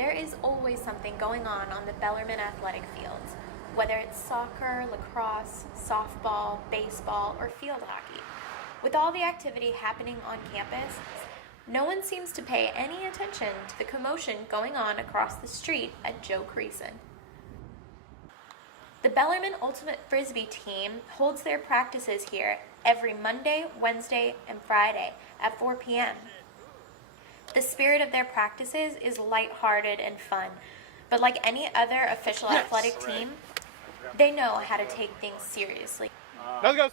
There is always something going on the Bellarmine athletic fields, whether it's soccer, lacrosse, softball, baseball, or field hockey. With all the activity happening on campus, no one seems to pay any attention to the commotion going on across the street at Joe Creason. The Bellarmine Ultimate Frisbee team holds their practices here every Monday, Wednesday, and Friday at 4 p.m. The spirit of their practices is lighthearted and fun, but like any other official athletic team, they know how to take things seriously. Let's go.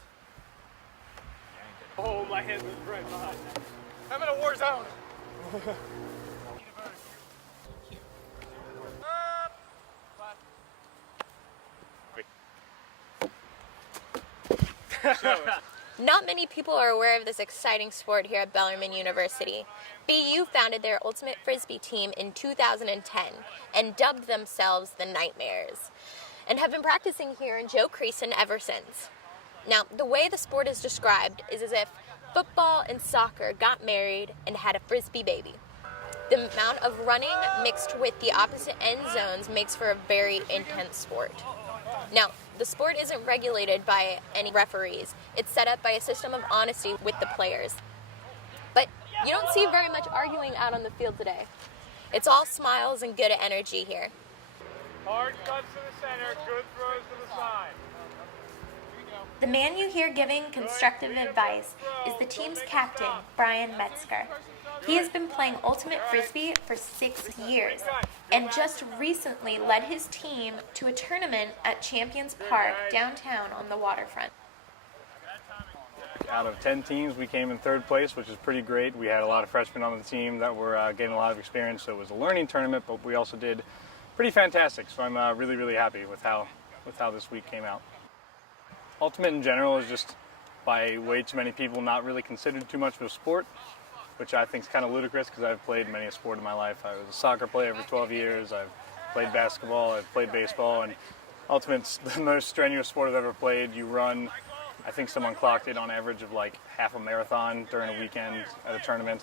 Oh, my hand was right behind that. I'm in a war zone. Not many people are aware of this exciting sport here at Bellarmine University. BU founded their Ultimate Frisbee team in 2010 and dubbed themselves the Knightmares, and have been practicing here in Joe Creason ever since. Now, the way the sport is described is as if football and soccer got married and had a Frisbee baby. The amount of running mixed with the opposite end zones makes for a very intense sport. Now, the sport isn't regulated by any referees. It's set up by a system of honesty with the players. But you don't see very much arguing out on the field today. It's all smiles and good energy here. Hard cuts to the center, good throws to the side. The man you hear giving constructive advice is the team's captain, Brian Metzger. He has been playing Ultimate Frisbee for 6 years and just recently led his team to a tournament at Champions Park downtown on the waterfront. Out of 10 teams, we came in 3rd place, which is pretty great. We had a lot of freshmen on the team that were getting a lot of experience, so it was a learning tournament, but we also did pretty fantastic. So I'm really, really happy with how this week came out. Ultimate in general is just, by way too many people, not really considered too much of a sport, which I think is kind of ludicrous because I've played many a sport in my life. I was a soccer player for 12 years, I've played basketball, I've played baseball, and Ultimate's the most strenuous sport I've ever played. You run, I think someone clocked it on average of like half a marathon during a weekend at a tournament.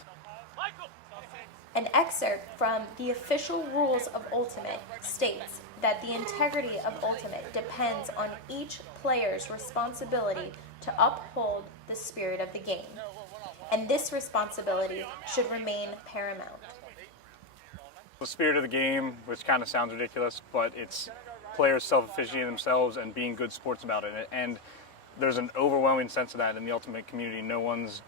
An excerpt from the official rules of Ultimate states that the integrity of Ultimate depends on each player's responsibility to uphold the spirit of the game, and this responsibility should remain paramount. The spirit of the game, which kind of sounds ridiculous, but it's players self-efficienting themselves and being good sports about it, and there's an overwhelming sense of that in the Ultimate community. No one's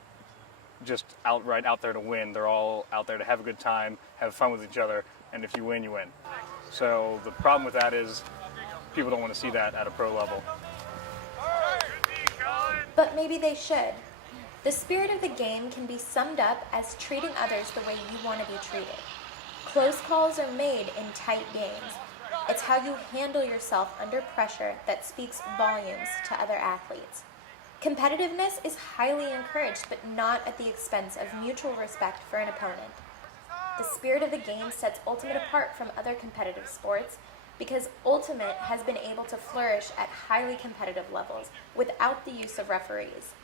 just outright out there to win. They're all out there to have a good time, have fun with each other, and if you win, you win. So the problem with that is people don't want to see that at a pro level. But maybe they should. The spirit of the game can be summed up as treating others the way you want to be treated. Close calls are made in tight games. It's how you handle yourself under pressure that speaks volumes to other athletes. Competitiveness is highly encouraged, but not at the expense of mutual respect for an opponent. The spirit of the game sets Ultimate apart from other competitive sports because Ultimate has been able to flourish at highly competitive levels without the use of referees.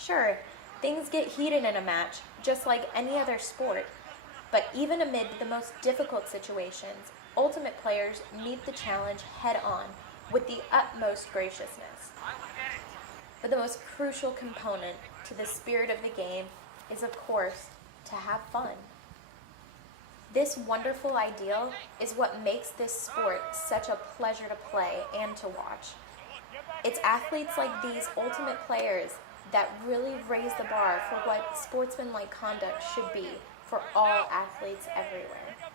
Sure, things get heated in a match, just like any other sport, but even amid the most difficult situations, Ultimate players meet the challenge head-on with the utmost graciousness. But the most crucial component to the spirit of the game is, of course, to have fun. This wonderful ideal is what makes this sport such a pleasure to play and to watch. It's athletes like these Ultimate players that really raise the bar for what sportsmanlike conduct should be for all athletes everywhere.